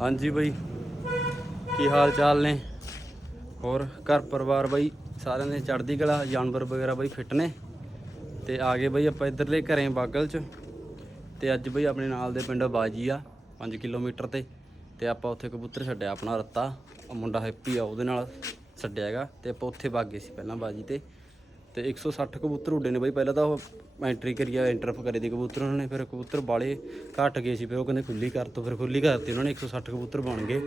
ਹਾਂਜੀ ਬਾਈ। ਕੀ ਹਾਲ ਚਾਲ ਨੇ? ਹੋਰ ਘਰ ਪਰਿਵਾਰ ਬਾਈ? ਸਾਰਿਆਂ ਦੇ ਚੜ੍ਹਦੀ ਕਲਾ, ਜਾਨਵਰ ਵਗੈਰਾ ਬਾਈ ਫਿੱਟ ਨੇ। ਤੇ ਆ ਗਏ ਬਾਈ ਆਪਾਂ ਇੱਧਰਲੇ ਘਰੇ ਬਾਗਲ ਚ। ਤੇ ਅੱਜ ਬਾਈ ਆਪਣੇ ਨਾਲ ਦੇ ਪਿੰਡ ਬਾਜੀ ਆ 5 ਕਿਲੋਮੀਟਰ ਤੇ। ਤੇ ਆਪਾਂ ਉੱਥੇ ਕਬੂਤਰ ਛੱਡਿਆ, ਆਪਣਾ ਰੱਤਾ। ਮੁੰਡਾ ਹੈਪੀ ਆ, ਉਹਦੇ ਨਾਲ ਛੱਡਿਆ ਹੈਗਾ। ਤੇ ਆਪਾਂ ਉੱਥੇ ਵਗ ਗਏ ਸੀ ਪਹਿਲਾਂ ਬਾਜੀ ਤੇ। ਤੇ 160 ਕਬੂਤਰ ਉੱਡੇ ਨੇ ਬਾਈ, ਪਹਿਲਾਂ ਤਾਂ ਉਹ ਐਂਟਰੀ ਕਰੀਆ ਇੰਟਰਫ ਕਰੇ ਦੀ ਕਬੂਤਰ ਉਹਨਾਂ ਨੇ, ਫਿਰ ਕਬੂਤਰ ਬਾਲੇ ਘਟ ਗਏ ਸੀ, ਫਿਰ ਉਹ ਕਹਿੰਦੇ ਖੁੱਲੀ ਕਰ ਤੋ, ਫਿਰ ਖੁੱਲੀ ਕਰਤੀ ਉਹਨਾਂ ਨੇ 160 ਕਬੂਤਰ ਬਣ ਗਏ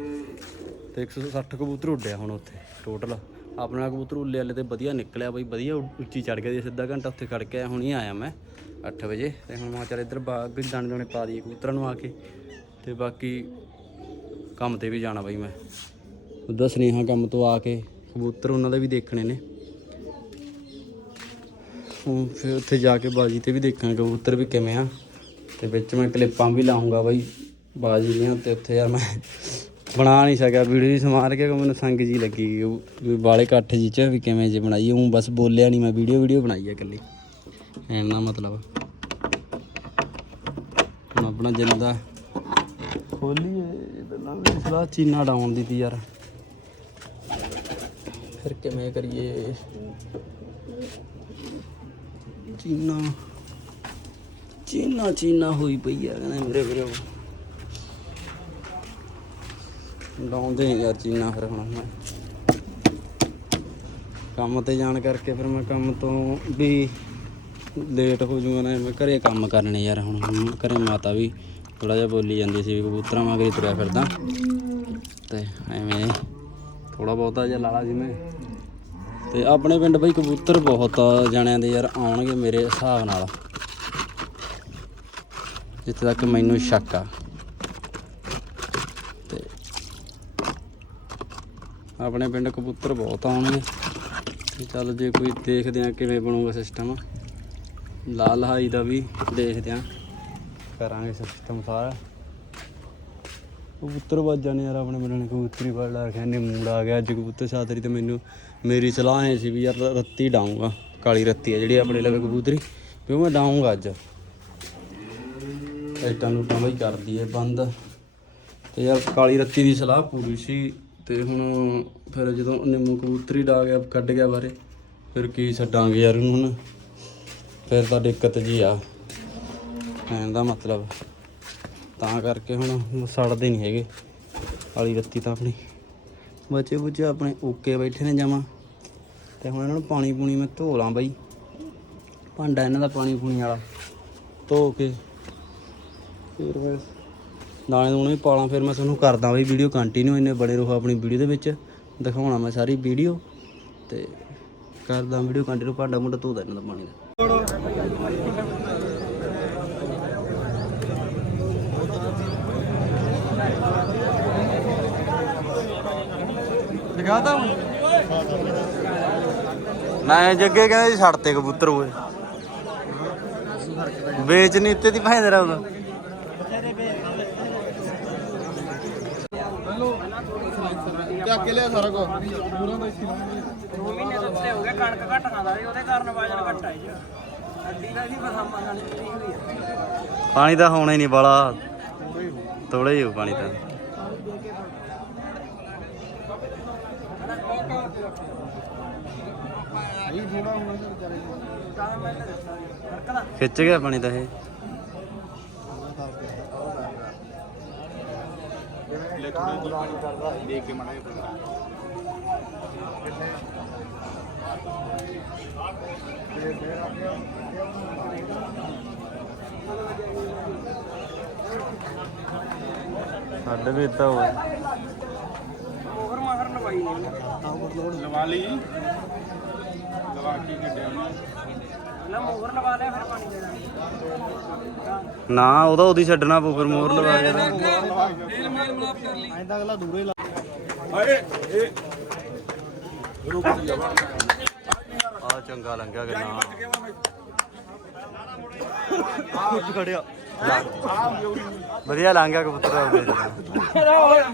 ਤੇ 160 ਕਬੂਤਰ ਉੱਡਿਆ ਹੁਣ ਉੱਥੇ ਟੋਟਲ ਆਪਣਾ ਕਬੂਤਰ ਉੱਲੇ ਵਾਲੇ ਤੇ ਵਧੀਆ ਨਿਕਲਿਆ ਬਾਈ, ਵਧੀਆ ਉੱਚੀ ਚੜ ਗਿਆ ਜੀ ਸਿੱਧਾ ਘੰਟਾ ਉੱਥੇ ਖੜ ਕੇ ਆਇਆ, ਹੁਣ ਹੀ ਆਇਆ ਮੈਂ 8 ਵਜੇ ਤੇ ਹੁਣ ਮੈਂ ਚੱਲ ਇੱਧਰ ਬਾਗ ਵੀ ਦਾਣੇ ਦਾਣੇ ਪਾ ਦਈਏ ਕਬੂਤਰਾਂ ਨੂੰ ਆ ਕੇ ਤੇ ਬਾਕੀ ਕੰਮ ਤੇ ਵੀ ਜਾਣਾ ਬਈ ਮੈਂ। ਉਹਦਾ ਸੁਨੇਹਾ ਕੰਮ ਤੋਂ ਆ ਕੇ ਕਬੂਤਰ ਉਹਨਾਂ ਦੇ ਵੀ ਦੇਖਣੇ ਨੇ। ਹੁਣ ਫਿਰ ਉੱਥੇ ਜਾ ਕੇ ਬਾਜੀ ਤੇ ਵੀ ਦੇਖਾਂਗੇ ਕਬੂਤਰ ਵੀ ਕਿਵੇਂ ਆ। ਤੇ ਵਿੱਚ ਮੈਂ ਕਲਿੱਪਾਂ ਵੀ ਲਾਉਂਗਾ ਬਾਈ, ਬਾਜੀ ਦੀਆਂ ਤੇ ਉੱਥੇ ਯਾਰ ਮੈਂ ਬਣਾ ਨਹੀਂ ਸਕਿਆ, ਵੀਡੀਓ ਜੀ ਸਮਾਰ ਕੇ ਮੈਨੂੰ ਸੰਗ ਜੀ ਲੱਗੀ ਵੀ ਬਾਲੇ ਇਕੱਠ ਜੀ ਚ ਵੀ ਕਿਵੇਂ ਜੇ ਬਣਾਈ ਹੂੰ ਬਸ ਬੋਲਿਆ ਨਹੀਂ ਮੈਂ, ਵੀਡੀਓ ਵੀਡੀਓ ਬਣਾਈ ਆ ਇਕੱਲੀ। ਐਨਾ ਮਤਲਬ। ਹੁਣ ਆਪਣਾ ਜਿੰਦਾ। ਖੋਲੀਏ ਪਹਿਲਾਂ ਮੇਰੀ ਸਲਾਹ ਚੀਨਾ ਡਾਉਣ ਦੀ ਤੀ ਯਾਰ। ਫਿਰ ਕਿਵੇਂ ਕਰੀਏ? ਚੀਨਾ। ਚੀਨਾ ਚੀਨਾ ਹੋਈ ਪਈ ਆ, ਕਹਿੰਦੇ ਮੇਰੇ ਵੀਰੋ। ਡਾਉਂਦੇ ਯਾਰ ਚੀਨਾ ਫਿਰ ਹੁਣ ਮੈਂ। ਕੰਮ ਤੇ ਜਾਣ ਕਰਕੇ ਫਿਰ ਮੈਂ ਕੰਮ ਤੋਂ ਵੀ ਲੇਟ ਹੋ ਜੂਗਾ ਨਾ, ਮੈਂ ਘਰੇ ਕੰਮ ਕਰਨੇ ਯਾਰ ਹੁਣ, ਘਰੇ ਮਾਤਾ ਵੀ ਥੋੜਾ ਜਿਹਾ ਬੋਲੀ ਜਾਂਦੀ ਸੀ ਵੀ ਕਬੂਤਰਾਂ ਵਾਂਗ ਹੀ ਤੁਰਿਆ ਫਿਰਦਾ। ਤੇ ਐਵੇਂ ਥੋੜਾ ਬਹੁਤਾ ਜਿਹਾ ਲਾਲਾ ਜੀ ਮੈਂ ਤੇ ਆਪਣੇ ਪਿੰਡ ਬਈ ਕਬੂਤਰ ਬਹੁਤ ਆ, ਜਾਣਿਆਂ ਦੇ ਯਾਰ ਆਉਣਗੇ ਮੇਰੇ ਹਿਸਾਬ ਨਾਲ। ਜਿੱਥੇ ਤੱਕ ਮੈਨੂੰ ਸ਼ੱਕ ਆ। ਤੇ ਆਪਣੇ ਪਿੰਡ ਕਬੂਤਰ ਬਹੁਤ ਆਉਣਗੇ। ਚੱਲ ਜੇ ਕੋਈ ਦੇਖਦੇ ਆ ਕਿਵੇਂ ਬਣੂਗਾ ਸਿਸਟਮ ਲਾਲ ਹਾਈ ਦਾ ਵੀ ਦੇਖਦੇ ਆ। ਕਰਾਂਗੇ ਸਿਸਟਮ ਸਾਰਾ। ਕਬੂਤਰ ਵੱਜਾਂ ਨੇ ਯਾਰ ਆਪਣੇ ਮਿਲਣ ਕਬੂਤਰੀ ਫੜ ਰੱਖਿਆ ਨੇ ਮੂਡ ਆ ਗਿਆ। ਅੱਜ ਕਬੂਤਰ ਸਾਦਰੀ ਤੇ ਮੈਨੂੰ ਮੇਰੀ ਸਲਾਹ ਹੈ ਸੀ ਵੀ ਯਾਰ ਰੱਤੀ ਡਾਉਂਗਾ ਕਾਲੀ ਰੱਤੀ ਆ ਜਿਹੜੀ ਆਪਣੇ ਲਵੇ ਕਬੂਤਰੀ, ਵੀ ਉਹ ਮੈਂ ਡਾਉਂਗਾ ਅੱਜ। ਲਾਈਟਾਂ ਲੂਟਾਂ ਬਈ ਕਰਦੀ ਹੈ ਬੰਦ। ਤੇ ਯਾਰ ਕਾਲੀ ਰੱਤੀ ਦੀ ਸਲਾਹ ਪੂਰੀ ਸੀ, ਤੇ ਹੁਣ ਫਿਰ ਜਦੋਂ ਨਿੰਮੂ ਕਬੂਤਰੀ ਡਾ ਗਿਆ, ਕੱਢ ਗਿਆ ਬਾਰੇ ਫਿਰ ਕੀ ਛੱਡਾਂਗੇ ਯਾਰ ਉਹਨੂੰ ਹੁਣ? ਫਿਰ ਤਾਂ ਦਿੱਕਤ ਜੀ ਆ। ਕਹਿਣ ਦਾ ਮਤਲਬ। ਤਾਂ ਕਰਕੇ ਹੁਣ ਸੜਦੇ ਨਹੀਂ ਹੈਗੇ, ਕਾਲੀ ਰੱਤੀ ਤਾਂ ਆਪਣੀ। ਬੱਚੇ ਬੁੱਚੇ ਆਪਣੇ ਓਕੇ ਬੈਠੇ ਨੇ ਜਾਵਾਂ ਤੇ ਹੁਣ ਇਹਨਾਂ ਨੂੰ ਪਾਣੀ ਪੂਣੀ ਮੈਂ ਧੋ ਲਾਂ ਬਾਈ। ਭਾਂਡਾ ਇਹਨਾਂ ਦਾ ਪਾਣੀ ਪੂਣੀ ਵਾਲਾ। ਧੋ ਕੇ ਫਿਰ ਮੈਂ ਦਾਣੇ ਦੂਣੇ ਵੀ ਪਾਲਾਂ, ਫਿਰ ਮੈਂ ਤੁਹਾਨੂੰ ਕਰਦਾ ਬਈ ਵੀਡੀਓ ਕੰਟੀਨਿਊ ਇੰਨੇ ਬੜੇ ਰਹੋ ਆਪਣੀ ਵੀਡੀਓ ਦੇ ਵਿੱਚ। ਦਿਖਾਉਣਾ ਮੈਂ ਸਾਰੀ ਵੀਡੀਓ। ਤੇ ਕਰਦਾ ਵੀਡੀਓ ਕੰਟੀਨਿਊ ਭਾਂਡਾ ਮੁੰਡਾ ਧੋਦਾ ਇਹਨਾਂ ਦਾ ਪਾਣੀ ਦਾ। ਲਗਾਤਾ ਨਾ ਜੱਗੇ ਕਹਿੰਦੇ ਛੱਡਤੇ ਕਬੂਤਰ ਹੋਏ ਵੇਚ ਨਹੀਂ ਤੇ ਦੀ ਭਾਂ ਤੇਰਾ ਉਹਦਾ। ਚੱਕ ਕੇ ਲਿਆ ਸਾਰਾ ਕੁਝ ਦੋ ਮਹੀਨੇ ਤੋਂ ਉੱਤੇ ਹੋ ਗਏ ਕਣਕ ਘੱਟ ਖਾਂਦਾ ਸੀ ਉਹਦੇ ਕਾਰਨ ਵਜਨ ਘੱਟ ਆਈ ਜੀ ਅੱਡੀ ਦਾ ਵੀ ਫਸਾਮਾਂ ਨਾਲ ਜਿਹੜੀ ਹੋਈ ਆ ਪਾਣੀ ਤਾਂ ਹੋਣਾ ਹੀ ਨਹੀਂ ਬਾਲਾ ਥੋੜਾ ਹੀ ਹੋ ਪਾਣੀ ਤਾਂ। ਹੁਣ ਵਿਚਾਰੇ ਤਾਂ ਮੈਂ ਖਿੱਚ ਗਿਆ ਪਾਣੀ ਤਾਂ ਇਹ। ਦੇਖ ਕੇ ਮੜਾ ਸਾਡੇ ਵੀ ਇਦਾਂ ਹੋਇਆ। ਓਵਰ ਮਾਹਰ ਲਵਾਈ ਨਹੀਂ। ਉਹਨੇ ਲਵਾ ਲਈ। ਨਾ ਮੋਹਰ ਉਹਦਾ ਉਹਦੀ ਛੱਡਣਾ ਪਊ ਫਿਰ ਮੋਰ ਲਵਾ ਕੇ। ਤੇਲ ਮੇਲ ਮਲਾਪ ਕਰ ਲਈ ਐਂ ਤਾਂ ਅਗਲਾ ਦੂਰੇ ਲਾ ਆ ਚੰਗਾ ਲੰਘਿਆ ਕਿ ਨਾ। ਕੁਝ ਖੜਿਆ। ਵਧੀਆ ਲੰਘਿਆ ਕਬੂਤਰ ਦਾ ਉਹਦੇ ਚ।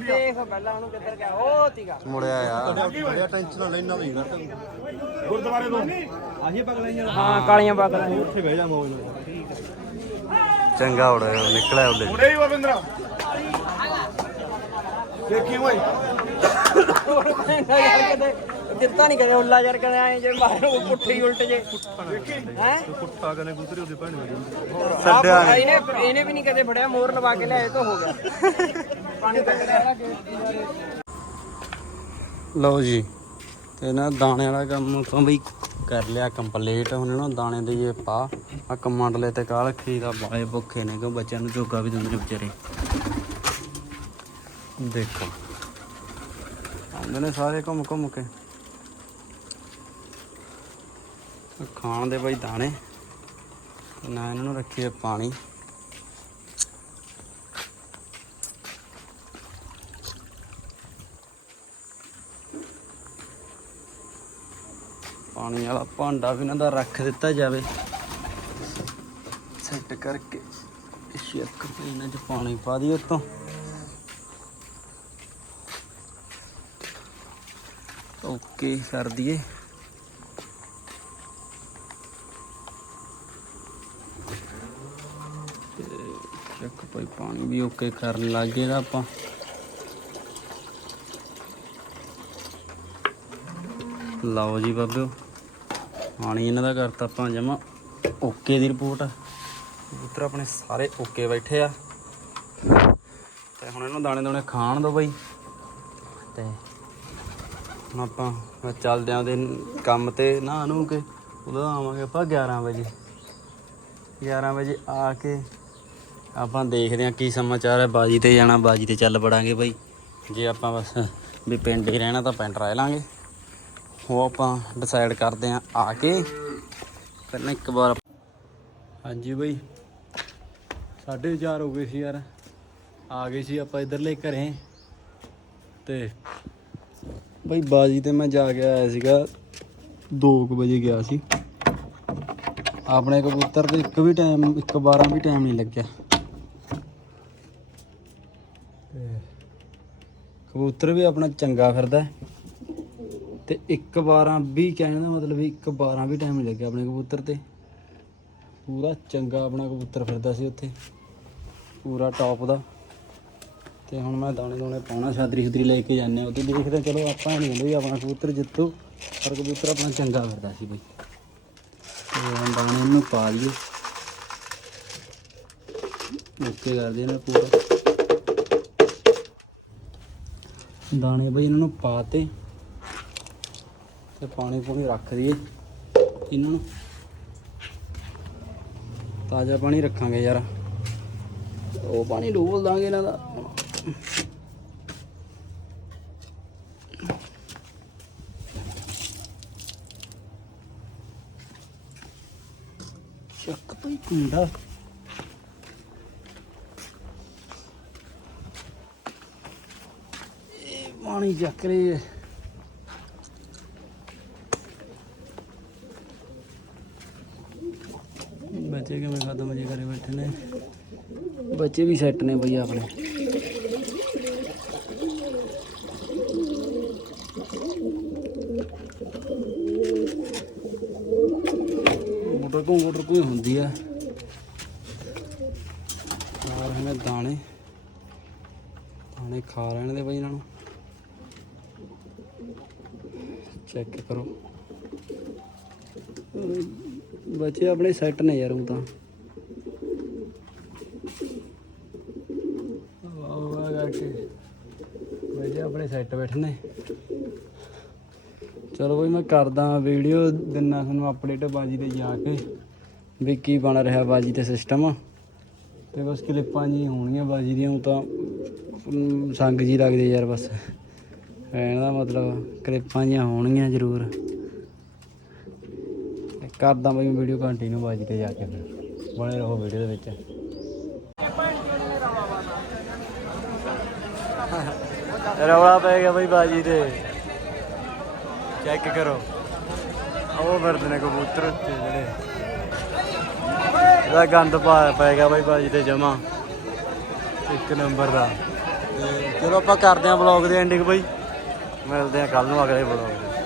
ਦੇਖ ਪਹਿਲਾਂ ਉਹਨੂੰ ਕਿੱਧਰ ਗਿਆ ਉਹ ਤੀਗਾ ਮੁੜਿਆ ਯਾਰ ਬੜਿਆ ਟੈਨਸ਼ਨ ਨਾ ਲੈਣਾ ਵੀ ਹਾਂ ਕਾਲੀਆਂ ਬਾਗਲਾਂ ਉੱਥੇ ਬਹਿ ਜਾ ਮੌਜ ਨਾਲ ਚੰਗਾ ਉੜਿਆ ਨਿਕਲਿਆ ਉਹਦੇ। ਉਰੇ ਹੀ ਵਵਿੰਦਰ ਦੇਖੀ ਓਏ। ਯਾਰ ਕਿਤੇ ਦਿੱਤਾ ਨਹੀਂ ਕਦੇ ਉੱਲਾ ਯਾਰ ਕਦੇ ਆਏ ਜੇ ਮਾਰੋ ਪੁੱਠੇ ਉਲਟ ਜੇ। ਹੈ? ਕੁੱਤਾ ਕਨੇ ਗੁੱਤਰੀ ਉਹਦੇ ਭੈਣ ਮੇਰੀ ਛੱਡਿਆ ਇਹਨੇ ਇਹਨੇ ਵੀ ਨਹੀਂ ਕਦੇ ਫੜਿਆ ਮੋਰ ਲਵਾ ਕੇ ਲਿਆਏ ਤਾਂ ਹੋ ਗਿਆ। ਪਾਣੀ ਕੱਢ ਲਿਆ ਲਓ ਜੀ ਤੇ ਨਾ ਦਾਣੇ ਵਾਲਾ ਕੰਮ ਤੋਂ ਬਈ ਕਰ ਲਿਆ ਕੰਪਲੀਟ ਹੁਣ ਨੂੰ ਦਾਣੇ ਦੇ ਇਹ ਪਾ ਆ ਕਮੰਡਲੇ ਤੇ ਕਾਲ ਖੀ ਦਾ ਬਾਲੇ ਭੁੱਖੇ ਨੇ ਕਿ ਬੱਚਿਆਂ ਨੂੰ ਜੋਗਾ ਵੀ ਦਿੰਦੇ ਨੇ ਵਿਚਾਰੇ। ਦੇਖੋ। ਆਉਂਦੇ ਨੇ ਸਾਰੇ ਘੁੰਮ ਘੁੰਮ ਕੇ ਆਹ ਖਾਣ ਦੇ ਬਈ ਦਾਣੇ। ਤੇ ਨਾ ਇਹਨਾਂ ਨੂੰ ਰੱਖੀਏ ਪਾਣੀ। ਪਾਣੀ ਵਾਲਾ ਭਾਂਡਾ ਵੀ ਇਹਨਾਂ ਦਾ ਰੱਖ ਦਿੱਤਾ ਜਾਵੇ। ਸੈੱਟ ਕਰਕੇ ਸ਼ੇਕ ਇਹਨਾਂ 'ਚ ਪਾਣੀ ਪਾ ਦਈਏ ਉੱਤੋਂ। ਓਕੇ, ਕਰ ਦਈਏ। ਚੱਕ ਭਾਈ ਪਾਣੀ ਵੀ ਓਕੇ ਕਰਨ ਲੱਗ ਗਏ ਦਾ ਆਪਾਂ। ਲਓ ਜੀ ਬਾਬਿਓ, ਪਾਣੀ ਇਹਨਾਂ ਦਾ ਕਰਤਾ ਆਪਾਂ ਜਮਾ। ਓਕੇ ਦੀ ਰਿਪੋਰਟ ਕਬੂਤਰ ਆਪਣੇ ਸਾਰੇ ਓਕੇ ਬੈਠੇ ਆ। ਤੇ ਹੁਣ ਇਹਨੂੰ ਦਾਣੇ ਦਾਣੇ ਖਾਣ ਦੋ ਬਈ। ਤੇ ਹੁਣ ਆਪਾਂ ਮੈਂ ਚੱਲਦੇ ਆਂ ਉਹਦੇ ਕੰਮ ਤੇ ਨਾ ਨੂੰ ਕੇ ਉਦੋਂ ਆਵਾਂਗੇ ਆਪਾਂ 11 ਵਜੇ। 11 ਵਜੇ ਆ ਕੇ ਆਪਾਂ ਦੇਖਦੇ ਆਂ ਕੀ ਸਮਾਚਾਰ ਹੈ। ਬਾਜੀ ਤੇ ਜਾਣਾ, ਬਾਜੀ ਤੇ ਚੱਲ ਪੜਾਂਗੇ ਬਈ। ਜੇ ਆਪਾਂ ਬਸ ਵੀ ਪਿੰਡ ਹੀ ਰਹਿਣਾ ਤਾਂ ਪਿੰਡ ਰਹਿ ਲਾਂਗੇ। ਉਹ ਆਪਾਂ ਡਿਸਾਈਡ ਕਰਦੇ ਆਂ ਆ ਕੇ। ਪਹਿਲਾਂ ਇੱਕ ਵਾਰ ਹਾਂਜੀ ਬਈ। 4:30 ਹੋ ਗਏ ਸੀ ਯਾਰ। ਆ ਗਏ ਸੀ ਆਪਾਂ ਇਧਰਲੇ ਘਰੇ। ਤੇ ਬਈ ਬਾਜੀ ਤੇ ਮੈਂ ਜਾ ਕੇ ਆਇਆ ਸੀਗਾ। 2 ਵਜੇ ਗਿਆ ਸੀ। ਆਪਣੇ ਕਬੂਤਰ ਤੇ ਇੱਕ ਵੀ ਟਾਈਮ ਇੱਕ 12 ਵੀ ਟਾਈਮ ਨਹੀਂ ਲੱਗਿਆ। ਕਬੂਤਰ ਵੀ ਆਪਣਾ ਚੰਗਾ ਫਿਰਦਾ ਹੈ। ਤੇ 1 12 ਵੀ ਕਹਿਣ ਦਾ ਮਤਲਬ ਵੀ 1 12 ਵੀ ਟਾਈਮ ਨਹੀਂ ਲੱਗਿਆ ਆਪਣੇ ਕਬੂਤਰ ਤੇ। ਪੂਰਾ ਚੰਗਾ ਆਪਣਾ ਕਬੂਤਰ ਫਿਰਦਾ ਸੀ ਉੱਥੇ। ਪੂਰਾ ਟੌਪ ਦਾ। ਤੇ ਹੁਣ ਮੈਂ ਦਾਣੇ ਦਾਣੇ ਪਾਉਣਾ ਛਾਦਰੀ ਛੁਦਰੀ ਲੈ ਕੇ ਜਾਂਦੇ ਆ ਉਹਦੇ ਦੇਖਦੇ ਚਲੋ ਆਪਾਂ ਨਹੀਂ ਕਹਿੰਦੇ ਆਪਣਾ ਕਬੂਤਰ ਜਿੱਤੂ, ਪਰ ਕਬੂਤਰ ਆਪਣਾ ਚੰਗਾ ਫਿਰਦਾ ਸੀ ਬਈ। ਤੇ ਹੁਣ ਦਾਣੇ ਇਹਨੂੰ ਪਾ ਲਈਏ ਓਕੇ ਕਰਦੇ ਨੇ ਪੂਰਾ। ਦਾਣੇ ਬਈ ਇਹਨਾਂ ਨੂੰ ਪਾਤੇ ਤੇ ਪਾਣੀ ਪੂਣੀ ਰੱਖ ਦਈਏ ਇਹਨਾਂ ਨੂੰ। ਤਾਜ਼ਾ ਪਾਣੀ ਰੱਖਾਂਗੇ ਯਾਰ। ਉਹ ਪਾਣੀ ਡੋਲ ਦਾਂਗੇ ਇਹਨਾਂ ਦਾ। ਚੱਕ ਪਈ ਕੁੰਡਾ ਇਹ ਪਾਣੀ ਚੱਕ ਲਈ ਬੱਚੇ ਕਿਵੇਂ ਖਾਦਾ ਮਜੇ ਕਰੇ ਬੈਠੇ ਨੇ? ਬੱਚੇ ਵੀ ਸੈੱਟ ਨੇ ਬਈ ਆਪਣੇ। ਮੋਟਰ ਕੋ ਮੋਟਰ ਕੋਈ ਹੁੰਦੀ ਆ। ਆ ਰਹੇ ਨੇ ਦਾਣੇ। ਦਾਣੇ ਖਾ ਲੈਣ ਦੇ ਬਈ ਇਹਨਾਂ ਨੂੰ। ਚੈੱਕ ਕਰੋ। ਬੱਚੇ ਆਪਣੇ ਸੈੱਟ ਨੇ ਯਾਰ ਉਹ ਤਾਂ। ਵਾਹ ਕਰਕੇ ਬੱਚੇ ਆਪਣੇ ਸੈੱਟ ਬੈਠੇ ਨੇ। ਚਲੋ ਬਈ ਮੈਂ ਕਰਦਾ ਵੀਡੀਓ ਦਿਨਾ ਤੁਹਾਨੂੰ ਅਪਡੇਟ ਬਾਜੀ ਤੇ ਜਾ ਕੇ ਵੀ ਕੀ ਬਣ ਰਿਹਾ ਬਾਜੀ ਤੇ ਸਿਸਟਮ ਤੇ ਬਸ ਕਲਿੱਪਾਂ ਜੀ ਹੋਣਗੀਆਂ ਬਾਜੀ ਦੀਆਂ ਉਹ ਤਾਂ ਸੰਗ ਜੀ ਲੱਗਦੇ ਯਾਰ ਬਸ। ਕਹਿਣ ਦਾ ਮਤਲਬ ਕਲਿੱਪਾਂ ਜੀਆਂ ਹੋਣਗੀਆਂ ਜ਼ਰੂਰ। ਕਰਦਾ ਬਈ ਵੀਡੀਓ ਕੰਟੀਨਿਊ ਬਾਜੀ ਤੇ ਜਾ ਕੇ ਫਿਰ। ਬਣੇ ਰਹੋ ਵੀਡੀਓ ਦੇ ਵਿੱਚ। ਰੌਲਾ ਪੈ ਗਿਆ ਬਈ ਬਾਜੀ ਤੇ। ਚੈੱਕ ਕਰੋ। ਉਹ ਫਿਰਦੇ ਨੇ ਕਬੂਤਰ ਉੱਤੇ ਜਿਹੜੇ। ਇਹਦਾ ਗੰਦ ਪਾ ਪੈ ਗਿਆ ਬਈ ਬਾਜੀ ਤੇ ਜਮਾ। ਇੱਕ ਨੰਬਰ ਦਾ। ਚਲੋ ਆਪਾਂ ਕਰਦੇ ਆਂ ਬਲੌਗ ਦੇ ਐਂਡਿੰਗ ਬਈ। ਮਿਲਦੇ ਆਂ ਕੱਲ ਨੂੰ ਅਗਲੇ ਬਲੌਗ